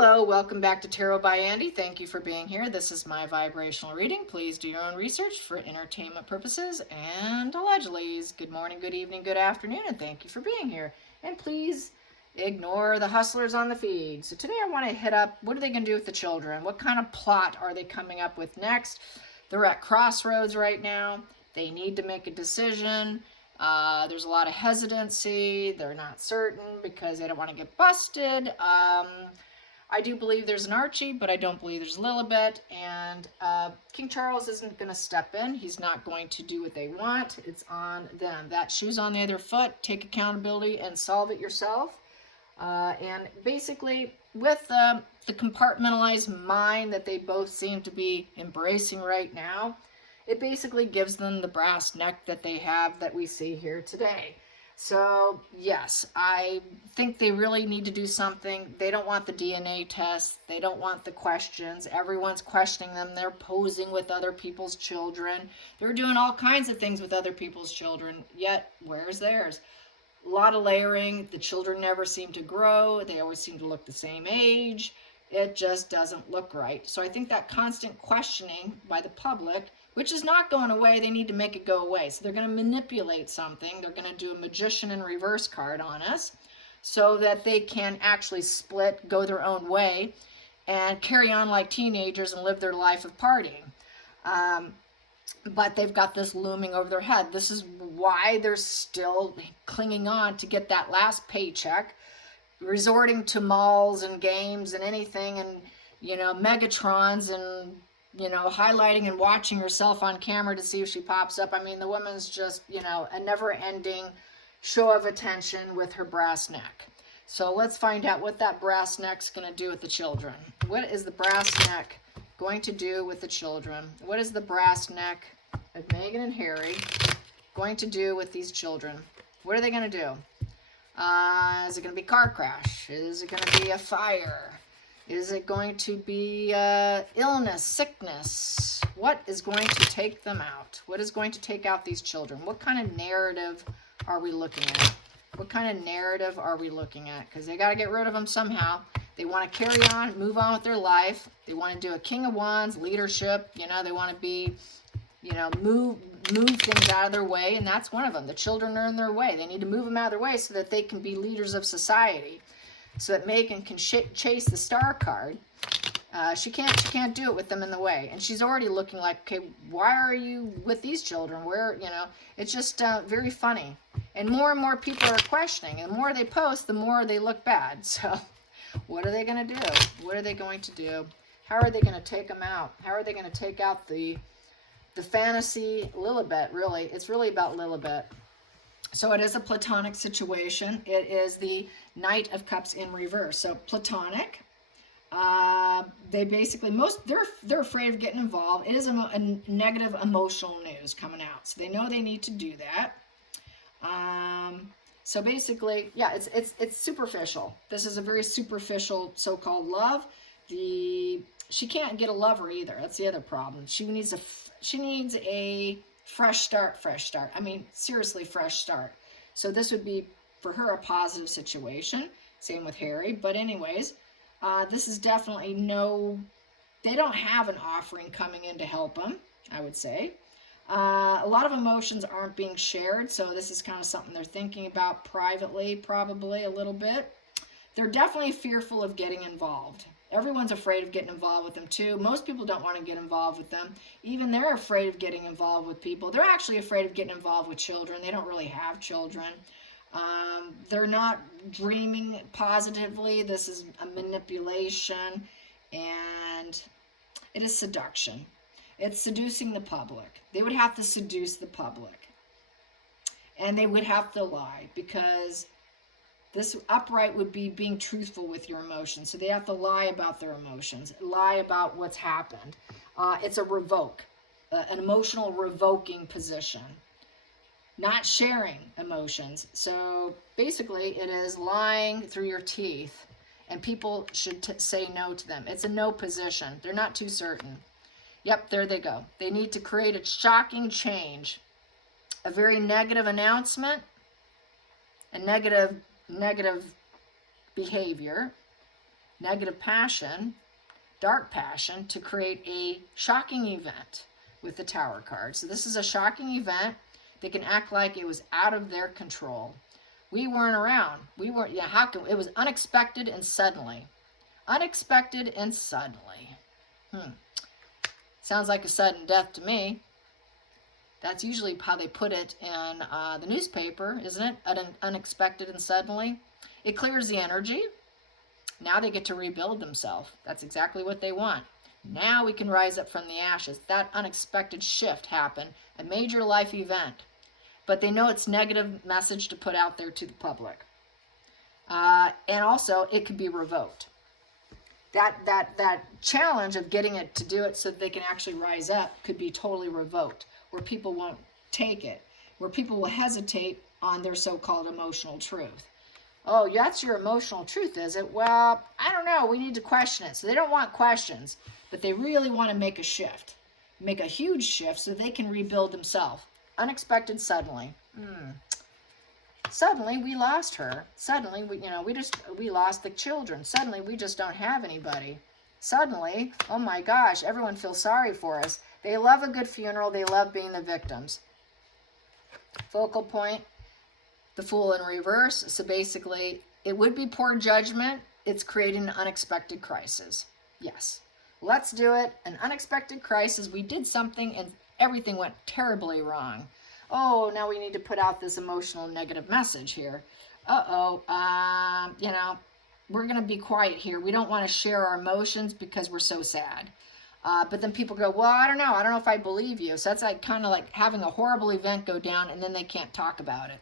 Hello, welcome back to Tarot by Andy. Thank you for being here. This is my vibrational reading. Please do your own research for entertainment purposes and allegedly. Good morning, good evening, good afternoon, and thank you for being here. And please ignore the hustlers on the feed. So today I want to hit up, what are they going to do with the children? What kind of plot are they coming up with next? They're at crossroads right now. They need to make a decision. There's a lot of hesitancy. They're not certain because they don't want to get busted. I do believe there's an Archie, but I don't believe there's Lilibet, and King Charles isn't going to step in. He's not going to do what they want. It's on them. That shoe's on the other foot. Take accountability and solve it yourself. And basically, with the compartmentalized mind that they both seem to be embracing right now, it basically gives them the brass neck that they have that we see here today. So, yes, I think they really need to do something. They don't want the DNA test. They don't want the questions. Everyone's questioning them. They're posing with other people's children. They're doing all kinds of things with other people's children, yet where's theirs? A lot of layering. The children never seem to grow. They always seem to look the same age. It just doesn't look right. So I think that constant questioning by the public, which is not going away, they need to make it go away. So they're going to manipulate something. They're going to do a magician in reverse card on us so that they can actually split, go their own way, and carry on like teenagers and live their life of partying. But they've got this looming over their head. This is why they're still clinging on to get that last paycheck, resorting to malls and games and anything, and, you know, Megatrons and, you know, highlighting and watching herself on camera to see if she pops up. I mean, the woman's just, you know, a never-ending show of attention with her brass neck. So let's find out what that brass neck's going to do with the children. What is the brass neck going to do with the children? What is the brass neck of Meghan and Harry going to do with these children? What are they going to do? Is it going to be a car crash? Is it going to be a fire? Is it going to be illness, sickness? What is going to take them out? What is going to take out these children? What kind of narrative are we looking at? What kind of narrative are we looking at? Because they got to get rid of them somehow. They want to carry on, move on with their life. They want to do a King of Wands, leadership. You know, they want to be, you know, move things out of their way, and that's one of them. The children are in their way. They need to move them out of their way so that they can be leaders of society, so that Meghan can chase the star card. She can't do it with them in the way, and she's already looking like, okay, why are you with these children? Where, you know, it's just very funny, and more people are questioning, and the more they post, the more they look bad. So what are they going to do? What are they going to do? How are they going to take them out? How are they going to take out the fantasy Lilibet? Really, it's really about Lilibet. So it is a platonic situation. It is the Knight of Cups in reverse. So platonic. They basically, they're afraid of getting involved. It is a negative emotional news coming out. So they know they need to do that. So basically, yeah, it's superficial. This is a very superficial so-called love. She can't get a lover either. That's the other problem. She needs a fresh start. I mean, seriously, fresh start. So this would be, for her, a positive situation. Same with Harry. But anyways, this is definitely they don't have an offering coming in to help them, I would say. A lot of emotions aren't being shared. So this is kind of something they're thinking about privately, probably a little bit. They're definitely fearful of getting involved. Everyone's afraid of getting involved with them too. Most people don't want to get involved with them. Even they're afraid of getting involved with people. They're actually afraid of getting involved with children. They don't really have children. They're not dreaming positively. This is a manipulation, and it is seduction. It's seducing the public. They would have to seduce the public, and they would have to lie, because this upright would be being truthful with your emotions. So they have to lie about their emotions, lie about what's happened. It's a revoke, an emotional revoking position, not sharing emotions. So basically it is lying through your teeth, and people should say no to them. It's a no position. They're not too certain. Yep, there they go. They need to create a shocking change, a very negative announcement, a negative behavior, negative passion, dark passion, to create a shocking event with the Tower card. So this is a shocking event. They can act like it was out of their control. We weren't around. We weren't, yeah, how can, it was unexpected and suddenly. Unexpected and suddenly. Sounds like a sudden death to me. That's usually how they put it in the newspaper, isn't it? Unexpected and suddenly. It clears the energy. Now they get to rebuild themselves. That's exactly what they want. Now we can rise up from the ashes. That unexpected shift happened, a major life event. But they know it's negative message to put out there to the public. And also, it could be revoked. That challenge of getting it to do it so that they can actually rise up could be totally revoked, where people won't take it, where people will hesitate on their so-called emotional truth. Oh, that's your emotional truth, is it? Well, I don't know. We need to question it. So they don't want questions, but they really want to make a shift, make a huge shift so they can rebuild themselves. Unexpected, suddenly. Suddenly we lost her. Suddenly we lost the children. Suddenly we just don't have anybody. Suddenly, oh my gosh, everyone feels sorry for us. They love a good funeral. They love being the victims. Focal point, the Fool in reverse. So basically, it would be poor judgment. It's creating an unexpected crisis. Yes. Let's do it. An unexpected crisis. We did something and everything went terribly wrong. Oh, now we need to put out this emotional negative message here. We're going to be quiet here. We don't want to share our emotions because we're so sad. But then people go, well, I don't know if I believe you. So that's like kind of like having a horrible event go down and then they can't talk about it.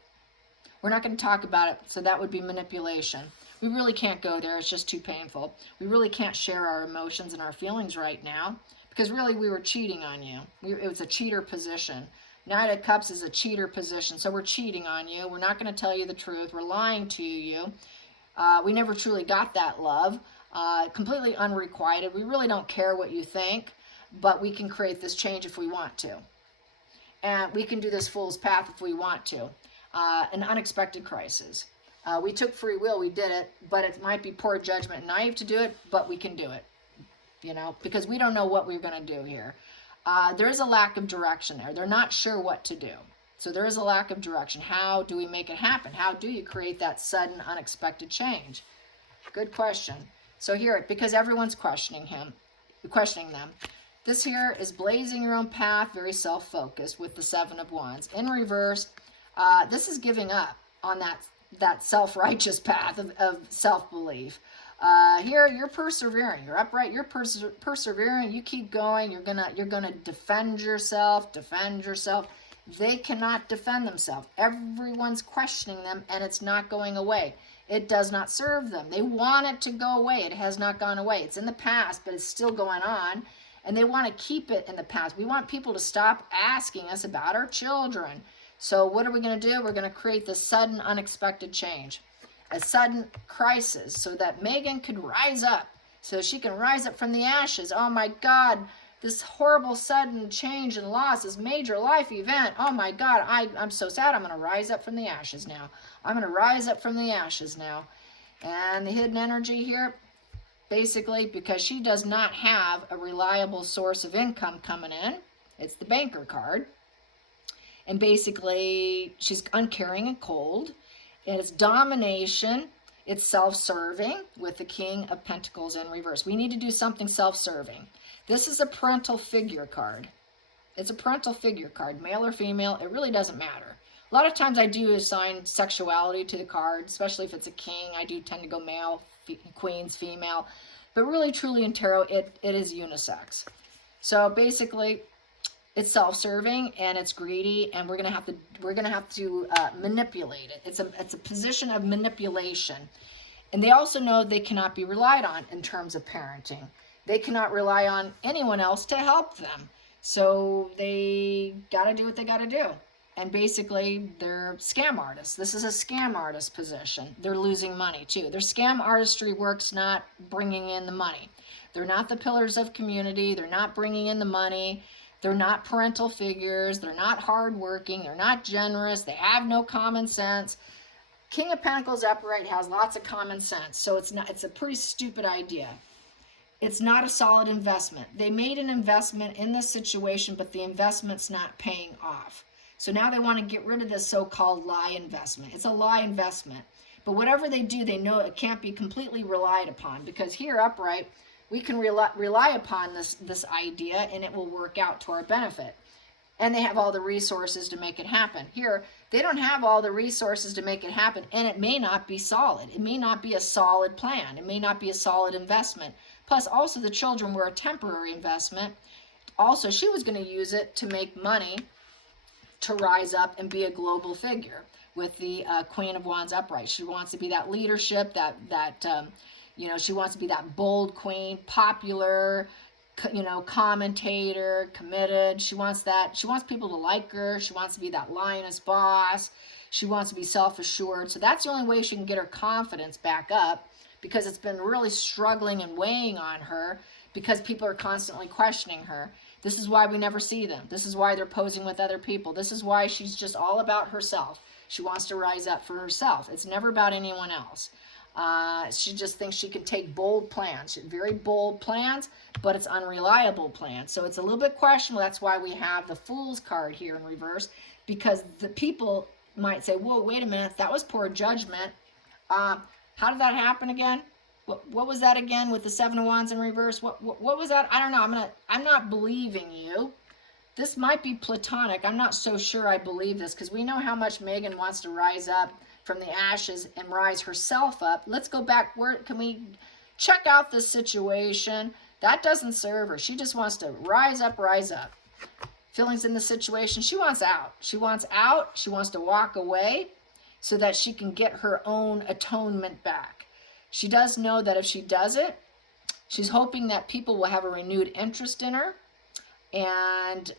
We're not going to talk about it, so that would be manipulation. We really can't go there. It's just too painful. We really can't share our emotions and our feelings right now because really we were cheating on you. It was a cheater position. Knight of Cups is a cheater position, so we're cheating on you. We're not going to tell you the truth. We're lying to you. We never truly got that love. Completely unrequited. We really don't care what you think, but we can create this change if we want to. And we can do this fool's path if we want to. An unexpected crisis. We took free will, we did it, but it might be poor judgment and naive to do it, but we can do it, because we don't know what we're going to do here. There is a lack of direction there. They're not sure what to do. So there is a lack of direction. How do we make it happen? How do you create that sudden, unexpected change? Good question. So here, because everyone's questioning them. This here is blazing your own path, very self-focused with the Seven of Wands. In reverse, this is giving up on that self-righteous path of self-belief. Here, you're persevering. You're upright. You're persevering. You keep going. You're gonna defend yourself. They cannot defend themselves. Everyone's questioning them, and it's not going away. It does not serve them. They want it to go away. It has not gone away. It's in the past, but it's still going on, and they want to keep it in the past. We want people to stop asking us about our children. So what are we going to do? We're going to create this sudden, unexpected change, a sudden crisis, so that Megan could rise up, so she can rise up from the ashes. Oh my God, this horrible sudden change and loss, this major life event. Oh my God, I'm so sad. I'm going to rise up from the ashes now. I'm going to rise up from the ashes now. And the hidden energy here, basically, because she does not have a reliable source of income coming in. It's the Banker card. And basically, she's uncaring and cold. And it's domination. It's self-serving with the King of Pentacles in reverse. We need to do something self-serving. This is a parental figure card. It's a parental figure card, male or female. It really doesn't matter. A lot of times I do assign sexuality to the card, especially if it's a king. I do tend to go male, queens, female. But really, truly in tarot, it is unisex. So basically, it's self-serving and it's greedy, and we're gonna have to manipulate it. It's a position of manipulation, and they also know they cannot be relied on in terms of parenting. They cannot rely on anyone else to help them, so they gotta do what they gotta do. And basically, they're scam artists. This is a scam artist position. They're losing money too. Their scam artistry work's not bringing in the money. They're not the pillars of community. They're not bringing in the money. They're not parental figures. They're not hardworking. They're not generous. They have no common sense. King of Pentacles upright has lots of common sense, so it's a pretty stupid idea. It's not a solid investment. They made an investment in this situation, but the investment's not paying off. So now they want to get rid of this so-called lie investment. It's a lie investment. But whatever they do, they know it can't be completely relied upon, because here upright, we can rely upon this idea and it will work out to our benefit. And they have all the resources to make it happen. Here, they don't have all the resources to make it happen, and it may not be solid. It may not be a solid plan. It may not be a solid investment. Plus, also the children were a temporary investment. Also, she was going to use it to make money to rise up and be a global figure with the Queen of Wands upright. She wants to be that leadership, she wants to be that bold queen, popular, commentator, committed. She wants that. She wants people to like her. She wants to be that lioness boss. She wants to be self-assured. So that's the only way she can get her confidence back up, because it's been really struggling and weighing on her because people are constantly questioning her. This is why we never see them. This is why they're posing with other people. This is why she's just all about herself. She wants to rise up for herself. It's never about anyone else. She just thinks she can take bold plans, very bold plans, but it's unreliable plans. So it's a little bit questionable. That's why we have the Fool's card here in reverse, because the people might say, whoa, wait a minute, that was poor judgment. How did that happen again? What was that again with the Seven of Wands in reverse? What was that? I don't know. I'm not believing you. This might be platonic. I'm not so sure I believe this, because we know how much Megan wants to rise up from the ashes and rise herself up. Let's go back. Where can we check out this situation? That doesn't serve her. She just wants to rise up, rise up. Feelings in the situation. She wants out. She wants out. She wants to walk away so that she can get her own atonement back. She does know that if she does it, she's hoping that people will have a renewed interest in her. And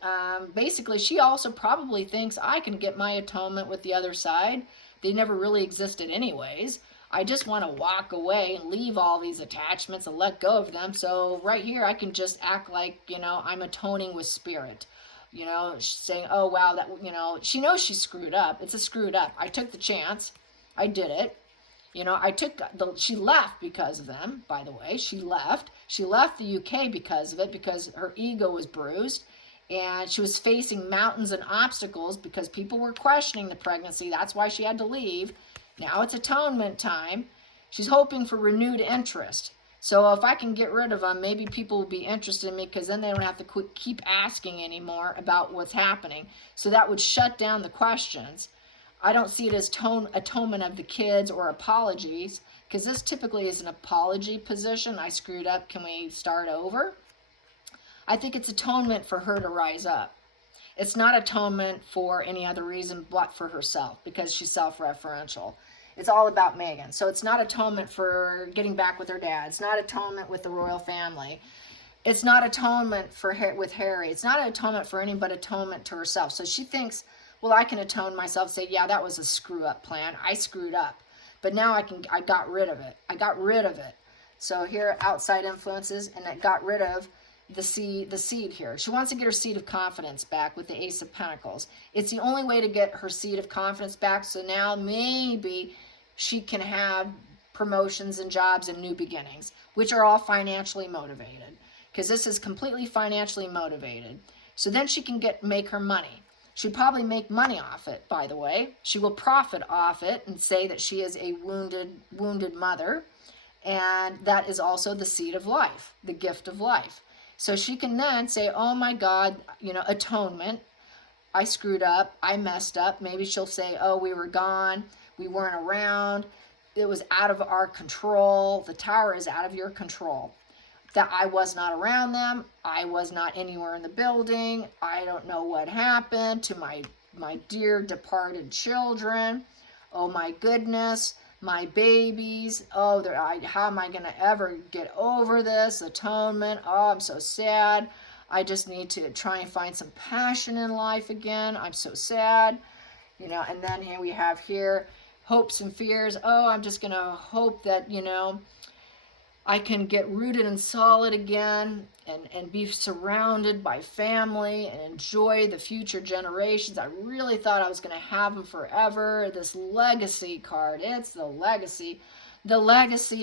basically, she also probably thinks, I can get my atonement with the other side. They never really existed anyways. I just want to walk away and leave all these attachments and let go of them. So right here, I can just act like, I'm atoning with spirit. Saying, oh, wow, that, she knows she screwed up. It's a screwed up. I took the chance. I did it. She left because of them, by the way. She left the UK because of it, because her ego was bruised. And she was facing mountains and obstacles because people were questioning the pregnancy. That's why she had to leave. Now it's atonement time. She's hoping for renewed interest. So if I can get rid of them, maybe people will be interested in me, because then they don't have to keep asking anymore about what's happening. So that would shut down the questions. I don't see it as atonement of the kids or apologies, because this typically is an apology position. I screwed up. Can we start over? I think it's atonement for her to rise up. It's not atonement for any other reason but for herself, because she's self-referential. It's all about Megan. So it's not atonement for getting back with her dad. It's not atonement with the royal family. It's not atonement with Harry. It's not atonement for any but atonement to herself. So she thinks, well, I can atone myself, say, yeah, that was a screw-up plan. I screwed up. But now I got rid of it. I got rid of it. So here, outside influences, and it got rid of the seed here. She wants to get her seed of confidence back with the Ace of Pentacles. It's the only way to get her seed of confidence back. So now maybe she can have promotions and jobs and new beginnings, which are all financially motivated, because this is completely financially motivated. So then she can make her money. She'd probably make money off it, by the way. She will profit off it and say that she is a wounded mother. And that is also the seed of life, the gift of life. So she can then say, oh my God, atonement. I screwed up. I messed up. Maybe she'll say, oh, we were gone. We weren't around. It was out of our control. The tower is out of your control. That I was not around them. I was not anywhere in the building. I don't know what happened to my dear departed children. Oh my goodness. My babies, how am I going to ever get over this? Atonement, oh, I'm so sad. I just need to try and find some passion in life again. I'm so sad. And then here we have hopes and fears. Oh, I'm just going to hope that, I can get rooted and solid again and be surrounded by family and enjoy the future generations. I really thought I was going to have them forever. This legacy card, it's the legacy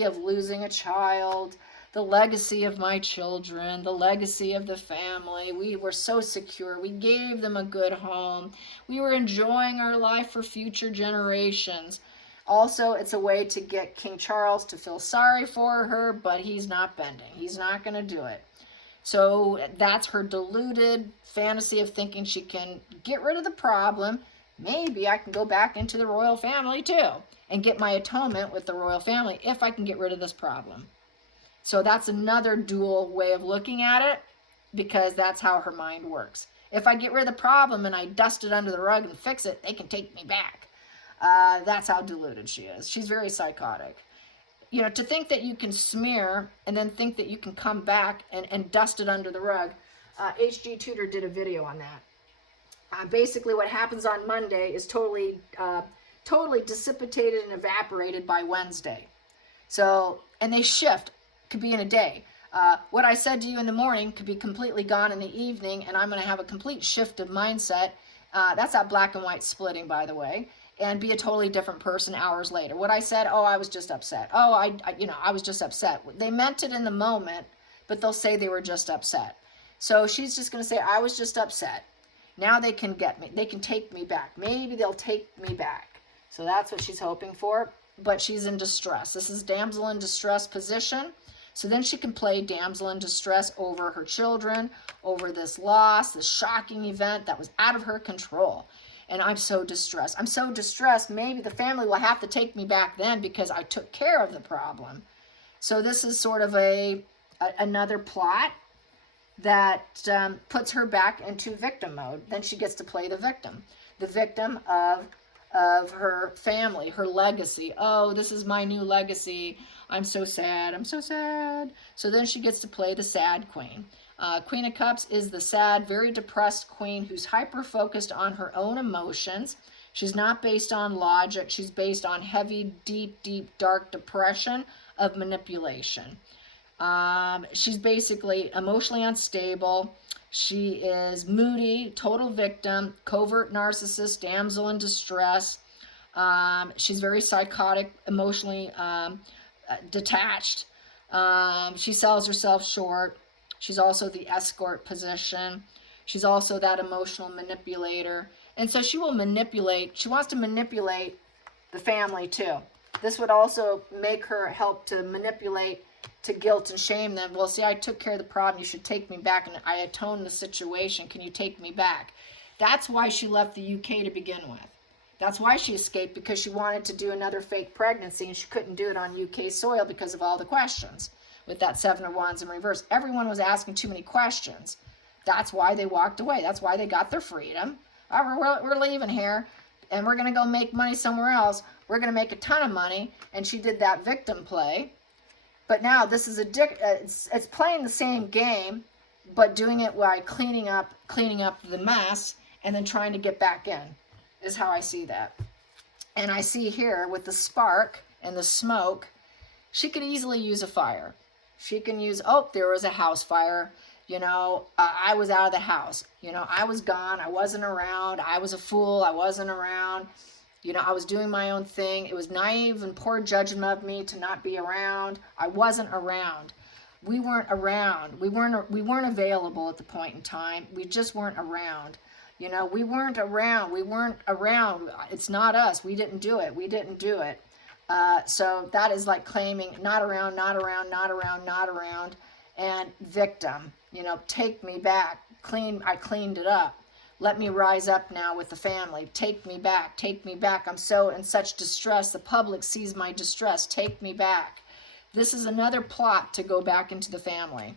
of losing a child, the legacy of my children, the legacy of the family. We were so secure. We gave them a good home. We were enjoying our life for future generations. Also, it's a way to get King Charles to feel sorry for her, but he's not bending. He's not going to do it. So that's her deluded fantasy of thinking she can get rid of the problem. Maybe I can go back into the royal family too and get my atonement with the royal family if I can get rid of this problem. So that's another dual way of looking at it, because that's how her mind works. If I get rid of the problem and I dust it under the rug and fix it, they can take me back. That's how deluded she is. She's very psychotic. You know, to think that you can smear and then think that you can come back and dust it under the rug. HG Tudor did a video on that. Basically what happens on Monday is totally dissipated and evaporated by Wednesday. So, and they shift, could be in a day. What I said to you in the morning could be completely gone in the evening, and I'm going to have a complete shift of mindset. That's that black and white splitting, by the way, and be a totally different person hours later. What I said, oh, I was just upset. Oh, I was just upset. They meant it in the moment, but they'll say they were just upset. So she's just going to say, I was just upset. Now they can get me. They can take me back. Maybe they'll take me back. So that's what she's hoping for. But she's in distress. This is damsel in distress position. So then she can play damsel in distress over her children, over this loss, this shocking event that was out of her control. And I'm so distressed. I'm so distressed, maybe the family will have to take me back then because I took care of the problem. So this is sort of another plot that puts her back into victim mode. Then she gets to play the victim of her family, her legacy. Oh, this is my new legacy. I'm so sad. I'm so sad. So then she gets to play the sad queen. Queen of Cups is the sad, very depressed queen who's hyper-focused on her own emotions. She's not based on logic. She's based on heavy, deep, deep, dark depression of manipulation. She's basically emotionally unstable. She is moody, total victim, covert narcissist, damsel in distress. She's very psychotic, emotionally detached. She sells herself short. She's also the escort position. She's also that emotional manipulator. And so she will manipulate. She wants to manipulate the family too. This would also make her help to manipulate, to guilt and shame them. Well, see, I took care of the problem. You should take me back, and I atoned the situation. Can you take me back? That's why she left the UK to begin with. That's why she escaped, because she wanted to do another fake pregnancy, and she couldn't do it on UK soil because of all the questions. With that Seven of Wands in reverse, everyone was asking too many questions. That's why they walked away. That's why they got their freedom. We're leaving here, and we're going to go make money somewhere else. We're going to make a ton of money. And she did that victim play. But now this is it's playing the same game, but doing it by cleaning up the mess and then trying to get back in, is how I see that. And I see here with the spark and the smoke, she could easily use a fire. She can use, oh, there was a house fire. You know, I was out of the house. You know, I was gone. I wasn't around. I was a fool. I wasn't around. You know, I was doing my own thing. It was naive and poor judgment of me to not be around. I wasn't around. We weren't around. We weren't available at the point in time. We just weren't around. You know, we weren't around. We weren't around. It's not us. We didn't do it. We didn't do it. So that is like claiming not around, not around, not around, not around, and victim. You know, take me back. I cleaned it up. Let me rise up now with the family. Take me back. Take me back. I'm so in such distress. The public sees my distress. Take me back. This is another plot to go back into the family.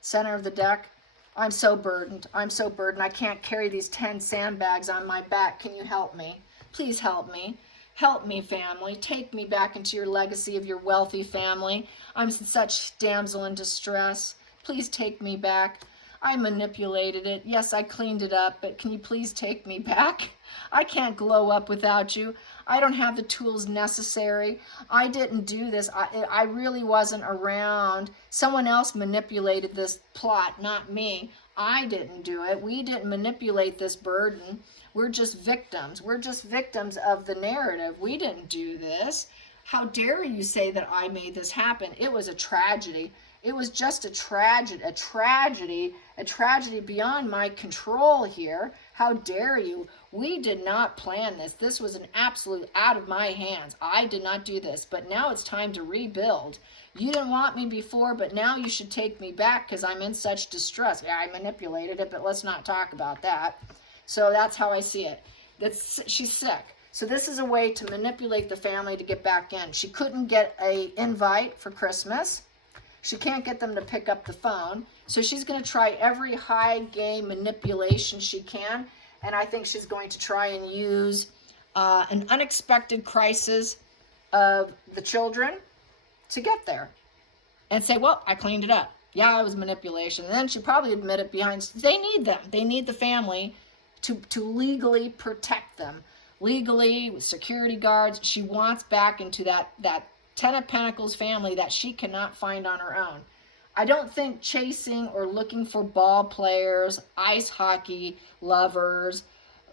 Center of the deck. I'm so burdened. I'm so burdened. I can't carry these 10 sandbags on my back. Can you help me? Please help me. Help me, family. Take me back into your legacy of your wealthy family. I'm such damsel in distress. Please take me back. I manipulated it. Yes, I cleaned it up, but can you please take me back? I can't glow up without you. I don't have the tools necessary. I didn't do this. I really wasn't around. Someone else manipulated this plot, not me. I didn't do it. We didn't manipulate this burden. We're just victims. We're just victims of the narrative. We didn't do this. How dare you say that I made this happen? It was a tragedy. It was just a tragedy beyond my control here. How dare you? We did not plan this. This was an absolute out of my hands. I did not do this, but now it's time to rebuild. You didn't want me before, but now you should take me back because I'm in such distress. Yeah, I manipulated it, but let's not talk about that. So that's how I see it. She's sick. So this is a way to manipulate the family to get back in. She couldn't get an invite for Christmas. She can't get them to pick up the phone. So she's going to try every high game manipulation she can. And I think she's going to try and use an unexpected crisis of the children to get there. And say, well, I cleaned it up. Yeah, it was manipulation. And then she'll probably admit it behind. They need them. They need the family to legally protect them. Legally, with security guards. She wants back into that Ten of Pentacles family that she cannot find on her own. I don't think chasing or looking for ball players, ice hockey lovers,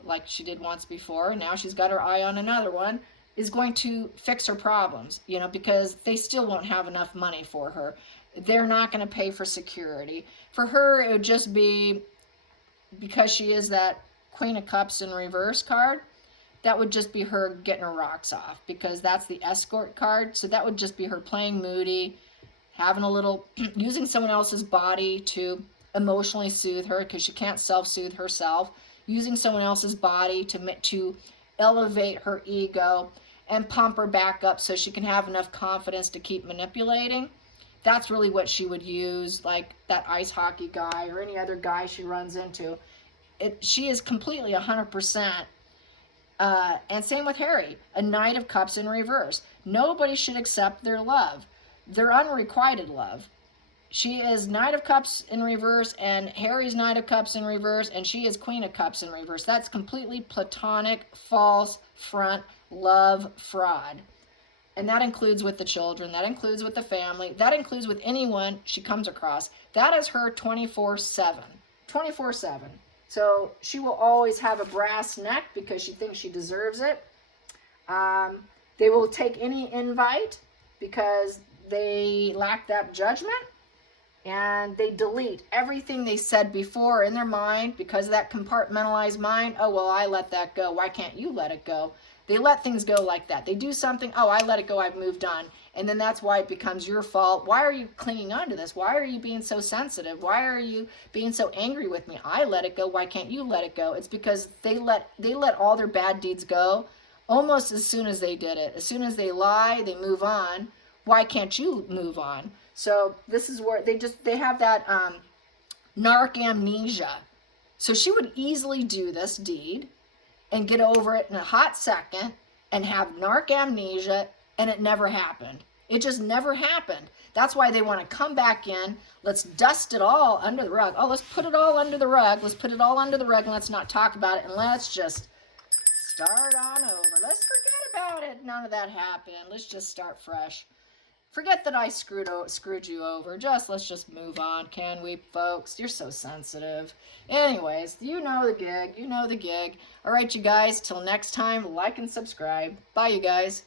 like she did once before, now she's got her eye on another one, is going to fix her problems, you know, because they still won't have enough money for her. They're not going to pay for security. For her, it would just be, because she is that Queen of Cups in reverse card, that would just be her getting her rocks off, because that's the escort card. So that would just be her playing moody, having a little, using someone else's body to emotionally soothe her because she can't self-soothe herself, using someone else's body to elevate her ego and pump her back up so she can have enough confidence to keep manipulating. That's really what she would use, like that ice hockey guy or any other guy she runs into. She is completely 100%. And same with Harry, a Knight of Cups in reverse. Nobody should accept their love, their unrequited love. She is Knight of Cups in reverse, and Harry's Knight of Cups in reverse, and she is Queen of Cups in reverse. That's completely platonic, false, front, love, fraud. And that includes with the children, that includes with the family, that includes with anyone she comes across. That is her 24/7. 24/7. So she will always have a brass neck because she thinks she deserves it. They will take any invite because they lack that judgment. And they delete everything they said before in their mind because of that compartmentalized mind. Oh, well, I let that go. Why can't you let it go? They let things go like that. They do something. Oh, I let it go. I've moved on. And then that's why it becomes your fault. Why are you clinging on to this? Why are you being so sensitive? Why are you being so angry with me? I let it go. Why can't you let it go? It's because they let all their bad deeds go almost as soon as they did it. As soon as they lie, they move on. Why can't you move on? So this is where they have that narc amnesia. So she would easily do this deed and get over it in a hot second and have narc amnesia, and it never happened. It just never happened. That's why they want to come back in. Let's dust it all under the rug. Oh, let's put it all under the rug. Let's put it all under the rug and let's not talk about it, and let's just start on over. Let's forget about it. None of that happened. Let's just start fresh. Forget that I screwed you over. Let's just move on, can we, folks? You're so sensitive. Anyways, you know the gig. You know the gig. All right, you guys, till next time, like and subscribe. Bye, you guys.